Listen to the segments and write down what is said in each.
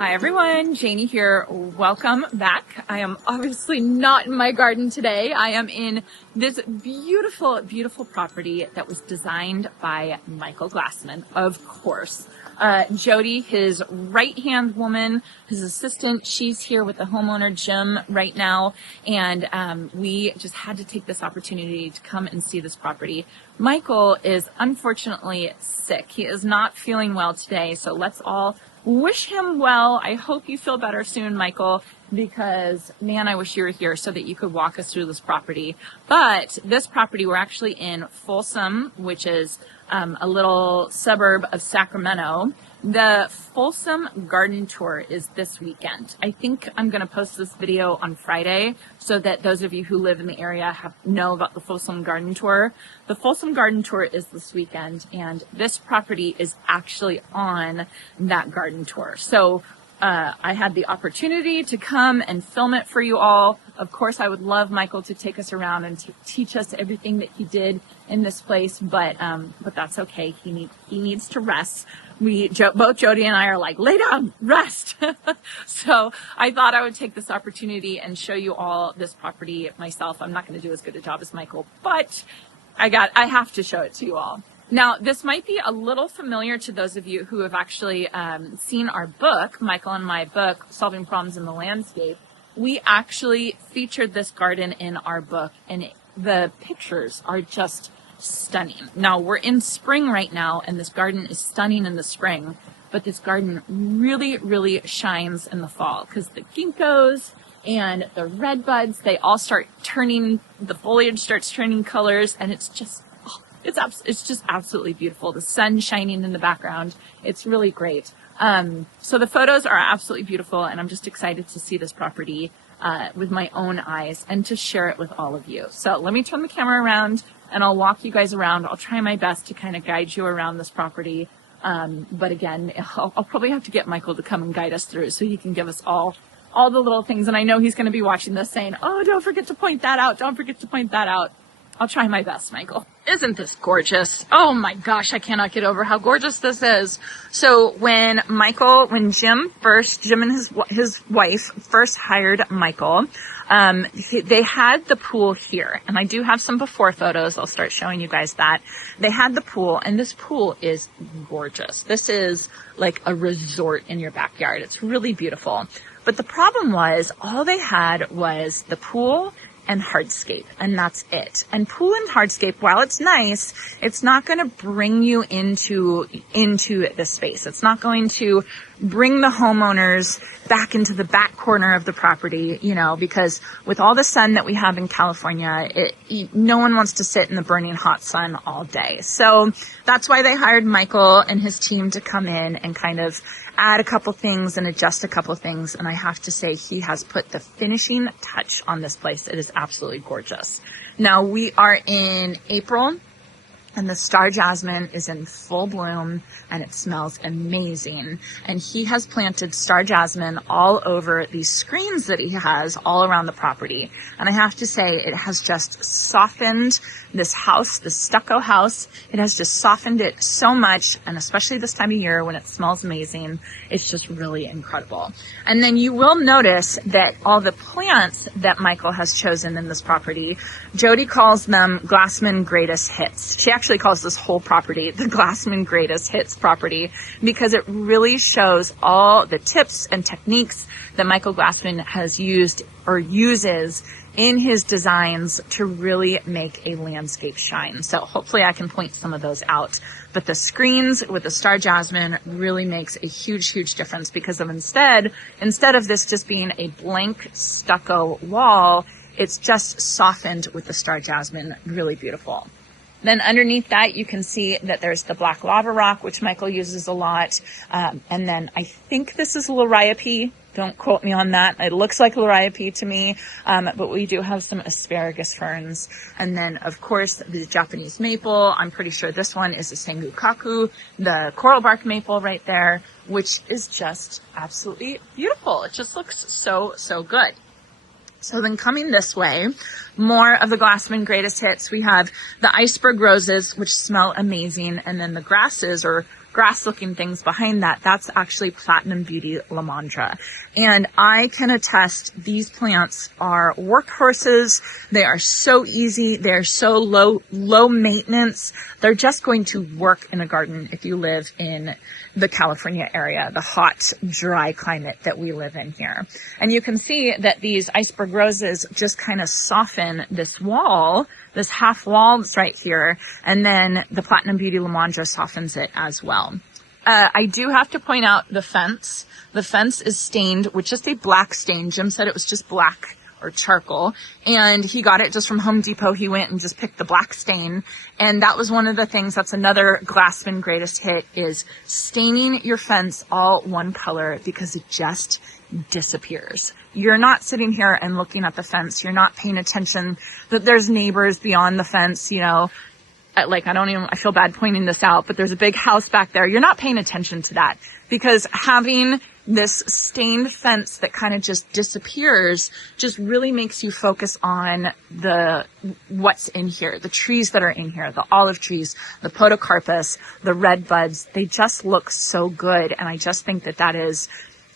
Hi everyone, Janie here. Welcome back. I am obviously not in my garden today. I am in this beautiful, beautiful property that was designed by Michael Glassman, of course. Jody, his right-hand woman, his assistant, she's here with the homeowner, Jim, right now. And we just had to take this opportunity to come and see this property. Michael is unfortunately sick. He is not feeling well today, so let's all wish him well. I hope you feel better soon, Michael, because man, I wish you were here so that you could walk us through this property. But this property, we're actually in Folsom, which is a little suburb of Sacramento. The Folsom Garden Tour is this weekend. I think I'm going to post this video on Friday so that those of you who live in the area know about the Folsom Garden Tour. The Folsom Garden Tour is this weekend, and this property is actually on that garden tour. So I had the opportunity to come and film it for you all. Of course, I would love Michael to take us around and to teach us everything that he did in this place, but that's okay. He needs to rest. Both Jody and I are like, lay down, rest. So I thought I would take this opportunity and show you all this property myself. I'm not going to do as good a job as Michael, but I have to show it to you all. Now, this might be a little familiar to those of you who have actually seen our book, Michael and my book, Solving Problems in the Landscape. We actually featured this garden in our book, and the pictures are just stunning. Now, we're in spring right now, and this garden is stunning in the spring, but this garden really, really shines in the fall because the ginkgos and the red buds, they all start turning, the foliage starts turning colors, and it's just absolutely beautiful. The sun shining in the background. It's really great. So the photos are absolutely beautiful, and I'm just excited to see this property with my own eyes and to share it with all of you. So let me turn the camera around and I'll walk you guys around. I'll try my best to kind of guide you around this property. But again, I'll probably have to get Michael to come and guide us through so he can give us all the little things. And I know he's going to be watching this saying, oh, don't forget to point that out. Don't forget to point that out. I'll try my best, Michael. Isn't this gorgeous? Oh my gosh, I cannot get over how gorgeous this is. So when Jim and his wife first hired Michael, they had the pool here, and I do have some before photos. I'll start showing you guys that. They had the pool, and this pool is gorgeous. This is like a resort in your backyard. It's really beautiful. But the problem was all they had was the pool and hardscape, and that's it. And pool and hardscape, while it's nice, it's not going to bring you into the space. It's not going to bring the homeowners back into the back corner of the property, because with all the sun that we have in California, no one wants to sit in the burning hot sun all day. So that's why they hired Michael and his team to come in and kind of add a couple things and adjust a couple things. And I have to say, he has put the finishing touch on this place. It is absolutely gorgeous. Now we are in April, and the star jasmine is in full bloom, and it smells amazing. And he has planted star jasmine all over these screens that he has all around the property. And I have to say, it has just softened this house, this stucco house. It has just softened it so much, and especially this time of year when it smells amazing, it's just really incredible. And then you will notice that all the plants that Michael has chosen in this property, Jody calls them Glassman Greatest Hits. She actually calls this whole property the Glassman Greatest Hits property because it really shows all the tips and techniques that Michael Glassman has used or uses in his designs to really make a landscape shine. So hopefully I can point some of those out. But the screens with the star jasmine really makes a huge, huge difference because of instead of this just being a blank stucco wall, it's just softened with the star jasmine. Really beautiful. Then underneath that, you can see that there's the black lava rock, which Michael uses a lot. And then I think this is liriope. Don't quote me on that. It looks like liriope to me. But we do have some asparagus ferns. And then, of course, the Japanese maple. I'm pretty sure this one is the sengukaku, the coral bark maple right there, which is just absolutely beautiful. It just looks so, so good. So then coming this way, more of the Glassman Greatest Hits. We have the iceberg roses, which smell amazing. And then the grasses or grass looking things behind that, that's actually Platinum Beauty Lamandra. And I can attest these plants are workhorses. They are so easy. They're so low maintenance. They're just going to work in a garden if you live in the California area, the hot, dry climate that we live in here. And you can see that these iceberg roses just kind of soften this wall, this half wall that's right here, and then the Platinum Beauty Lamandra softens it as well. I do have to point out the fence. The fence is stained with just a black stain. Jim said it was just black or charcoal, and he got it just from Home Depot. He went and just picked the black stain, and that was one of the things, that's another Glassman greatest hit, is staining your fence all one color, because it just disappears. You're not sitting here and looking at the fence. You're not paying attention that there's neighbors beyond the fence, you know. Like, I feel bad pointing this out, but there's a big house back there. You're not paying attention to that, because having this stained fence that kind of just disappears just really makes you focus on what's in here, the trees that are in here, the olive trees, the podocarpus, the red buds. They just look so good. And I just think that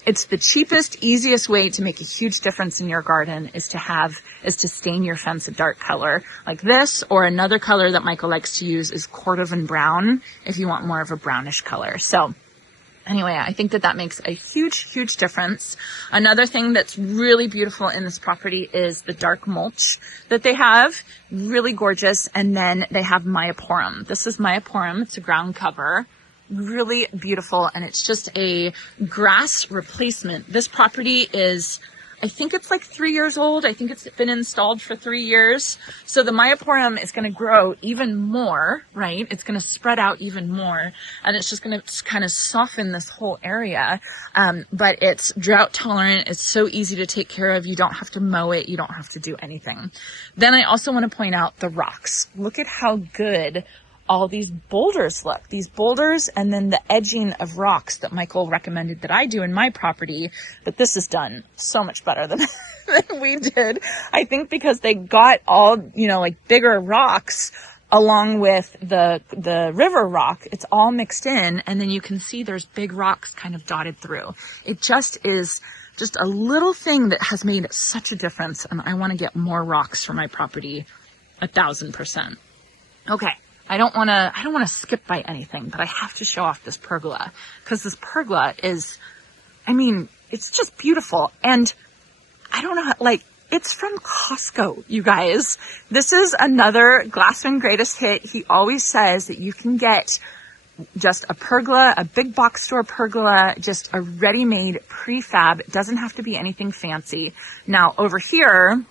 it's the cheapest, easiest way to make a huge difference in your garden is to stain your fence a dark color like this, or another color that Michael likes to use is cordovan brown if you want more of a brownish color. So anyway, I think that makes a huge, huge difference. Another thing that's really beautiful in this property is the dark mulch that they have. Really gorgeous. And then they have Myoporum. This is Myoporum. It's a ground cover. Really beautiful. And it's just a grass replacement. This property is, I think it's like 3 years old. I think it's been installed for 3 years. So the Myoporum is going to grow even more, right? It's going to spread out even more, and it's just going to kind of soften this whole area. But it's drought tolerant. It's so easy to take care of. You don't have to mow it. You don't have to do anything. Then I also want to point out the rocks. Look at how good all these boulders look. These boulders, and then the edging of rocks that Michael recommended that I do in my property. But this is done so much better than we did. I think because they got all, like bigger rocks along with the river rock. It's all mixed in, and then you can see there's big rocks kind of dotted through. It just is just a little thing that has made such a difference, and I want to get more rocks for my property 1,000%. Okay. I don't want to skip by anything, but I have to show off this pergola, because this pergola is, it's just beautiful. And I don't know, it's from Costco, you guys. This is another Glassman greatest hit. He always says that you can get just a pergola, a big box store pergola, just a ready-made prefab. It doesn't have to be anything fancy. Now over here,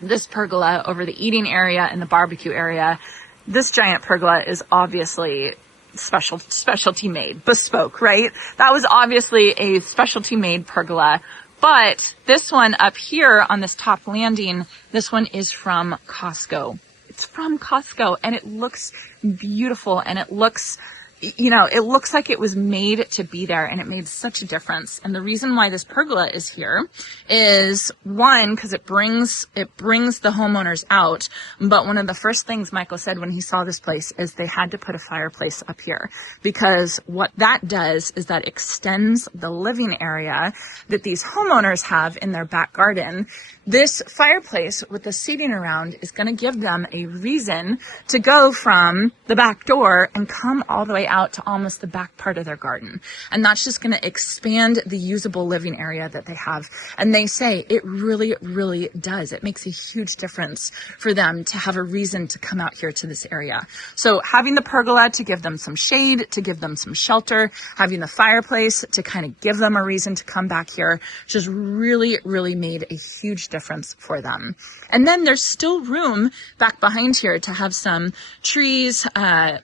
this pergola over the eating area and the barbecue area, this giant pergola is obviously specialty made, bespoke, right? That was obviously a specialty made pergola. But this one up here on this top landing, this one is from Costco. It's from Costco, and it looks beautiful, and it looks, it looks like it was made to be there, and it made such a difference. And the reason why this pergola is here is, one, because it brings the homeowners out. But one of the first things Michael said when he saw this place is they had to put a fireplace up here, because what that does is that extends the living area that these homeowners have in their back garden. This fireplace with the seating around is going to give them a reason to go from the back door and come all the way out to almost the back part of their garden. And that's just going to expand the usable living area that they have. And they say it really, really does. It makes a huge difference for them to have a reason to come out here to this area. So having the pergola to give them some shade, to give them some shelter, having the fireplace to kind of give them a reason to come back here, just really, really made a huge difference for them. And then there's still room back behind here to have some trees, a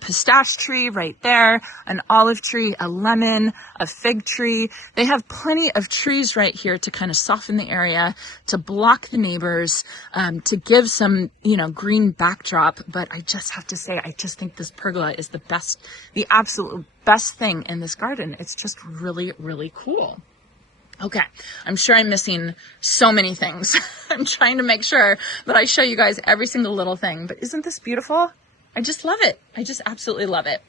pistache tree right there, an olive tree, a lemon, a fig tree. They have plenty of trees right here to kind of soften the area, to block the neighbors, to give some, green backdrop. But I just have to say, I just think this pergola is the absolute best thing in this garden. It's just really, really cool. Okay, I'm sure I'm missing so many things. I'm trying to make sure that I show you guys every single little thing, but isn't this beautiful? I just love it. I just absolutely love it.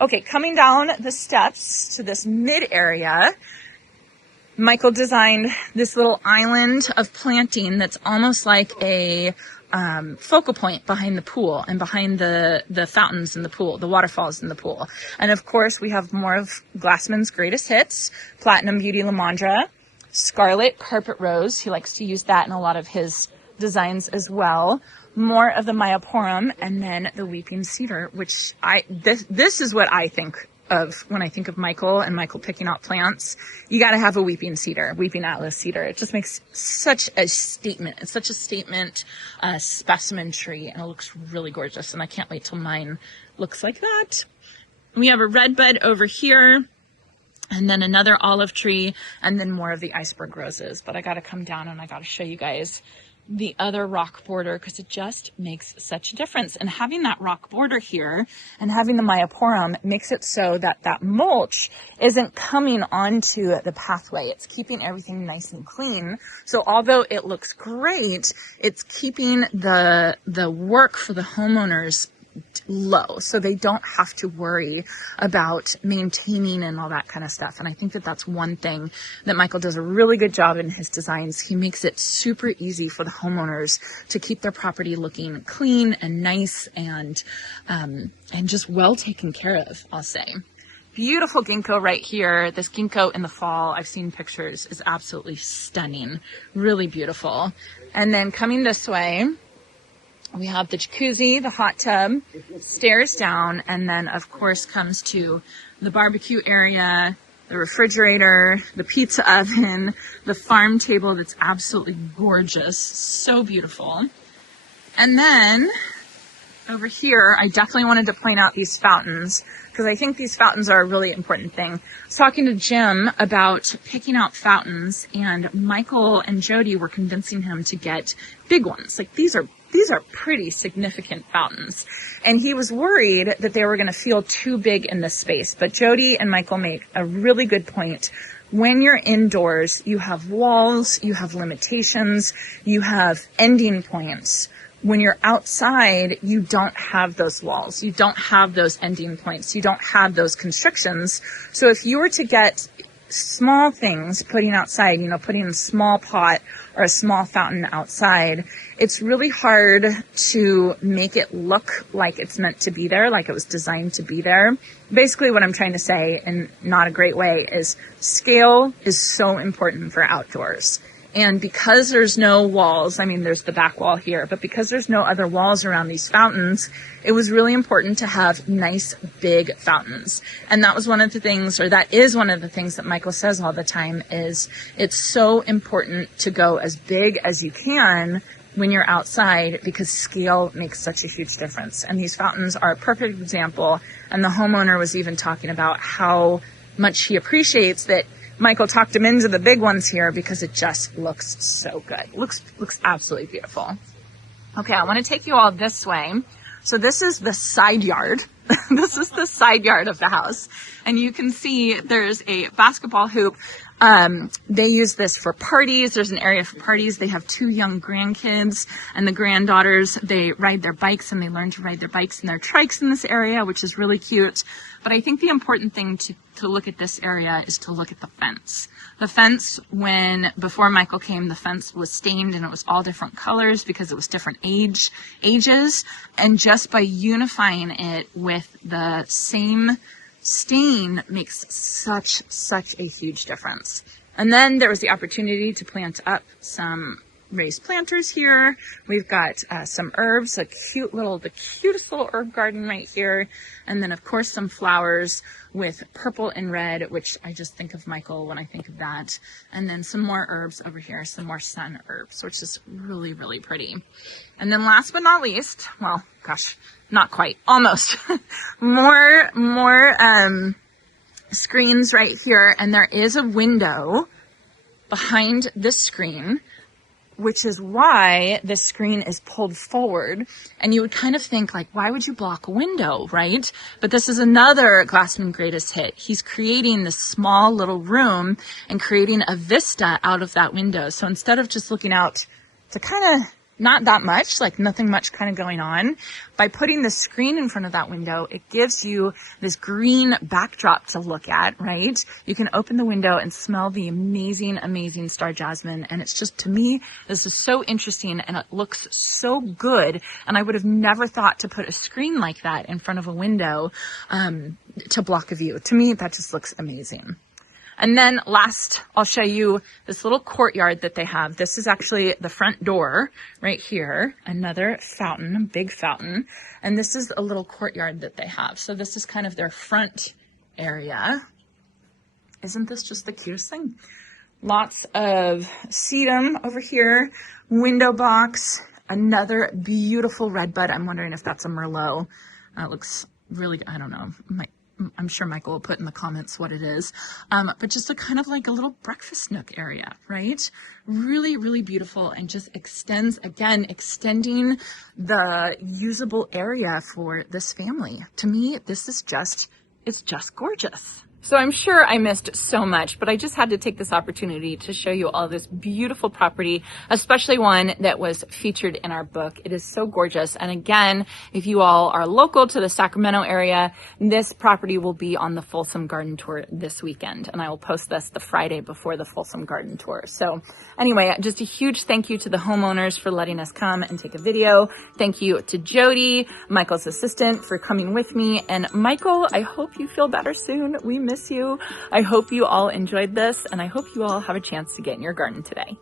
Okay, coming down the steps to this mid area, Michael designed this little island of planting that's almost like a focal point behind the pool and behind the fountains in the pool, the waterfalls in the pool. And of course, we have more of Glassman's greatest hits, Platinum Beauty Lamandra, Scarlet Carpet Rose. He likes to use that in a lot of his designs as well. More of the Myoporum, and then the Weeping Cedar, which this is what I think of when I think of Michael and Michael picking out plants. You got to have a Weeping Cedar, Weeping Atlas Cedar. It just makes such a statement. It's such a statement specimen tree, and it looks really gorgeous. And I can't wait till mine looks like that. We have a redbud over here, and then another olive tree, and then more of the iceberg roses. But I got to come down and I got to show you guys the other rock border, because it just makes such a difference. And having that rock border here and having the Myoporum makes it so that that mulch isn't coming onto the pathway. It's keeping everything nice and clean. So although it looks great, it's keeping the work for the homeowners low, so they don't have to worry about maintaining and all that kind of stuff. And I think that that's one thing that Michael does a really good job in his designs. He makes it super easy for the homeowners to keep their property looking clean and nice and just well taken care of, I'll say. Beautiful ginkgo right here. This ginkgo in the fall, I've seen pictures, is absolutely stunning. Really beautiful. And then coming this way, we have the jacuzzi, the hot tub, stairs down, and then of course comes to the barbecue area, the refrigerator, the pizza oven, the farm table that's absolutely gorgeous, so beautiful. And then over here, I definitely wanted to point out these fountains, because I think these fountains are a really important thing. I was talking to Jim about picking out fountains, and Michael and Jody were convincing him to get big ones. Like these are pretty significant fountains. And he was worried that they were going to feel too big in this space. But Jody and Michael make a really good point. When you're indoors, you have walls, you have limitations, you have ending points. When you're outside, you don't have those walls. You don't have those ending points. You don't have those constrictions. So if you were to get small things putting outside, putting a small pot or a small fountain outside, it's really hard to make it look like it's meant to be there, like it was designed to be there. Basically what I'm trying to say, in not a great way, is scale is so important for outdoors. And because there's no walls, there's the back wall here, but because there's no other walls around these fountains, it was really important to have nice, big fountains. And that was one of the things, or that is one of the things that Michael says all the time, is it's so important to go as big as you can when you're outside, because scale makes such a huge difference. And these fountains are a perfect example. And the homeowner was even talking about how much he appreciates that Michael talked him into the big ones here, because it just looks so good. Looks absolutely beautiful. Okay, I want to take you all this way. So this is the side yard. This is the side yard of the house. And you can see there's a basketball hoop. They use this for parties. There's an area for parties. They have 2 young grandkids, and the granddaughters, they ride their bikes, and they learn to ride their bikes and their trikes in this area, which is really cute. But I think the important thing to look at this area is to look at the fence. The fence, before Michael came, the fence was stained, and it was all different colors because it was different ages. And just by unifying it with the same stain makes such a huge difference. And then there was the opportunity to plant up some raised planters here. We've got some herbs, the cutest little herb garden right here. And then of course some flowers with purple and red, which I just think of Michael when I think of that. And then some more herbs over here, some more sun herbs, which is really, really pretty. And then last but not least, well, gosh, not quite, almost, more screens right here. And there is a window behind this screen, which is why this screen is pulled forward. And you would kind of think, like, why would you block a window, right? But this is another Glassman greatest hit. He's creating this small little room and creating a vista out of that window. So instead of just looking out to kind of, not that much, like nothing much kind of going on. By putting the screen in front of that window, it gives you this green backdrop to look at, right? You can open the window and smell the amazing, amazing star jasmine. And it's just, to me, this is so interesting and it looks so good. And I would have never thought to put a screen like that in front of a window to block a view. To me, that just looks amazing. And then last, I'll show you this little courtyard that they have. This is actually the front door right here. Another fountain, big fountain. And this is a little courtyard that they have. So this is kind of their front area. Isn't this just the cutest thing? Lots of sedum over here, window box, another beautiful redbud. I'm wondering if that's a Merlot. It looks really, I don't know. I'm sure Michael will put in the comments what it is. But just a kind of like a little breakfast nook area, right? Really, really beautiful, and just extends, again, extending the usable area for this family. To me, this is just, it's just gorgeous. So I'm sure I missed so much, but I just had to take this opportunity to show you all this beautiful property, especially one that was featured in our book. It is so gorgeous. And again, if you all are local to the Sacramento area, this property will be on the Folsom Garden Tour this weekend. And I will post this the Friday before the Folsom Garden Tour. So anyway, just a huge thank you to the homeowners for letting us come and take a video. Thank you to Jody, Michael's assistant, for coming with me. And Michael, I hope you feel better soon. We miss you. I hope you all enjoyed this, and I hope you all have a chance to get in your garden today.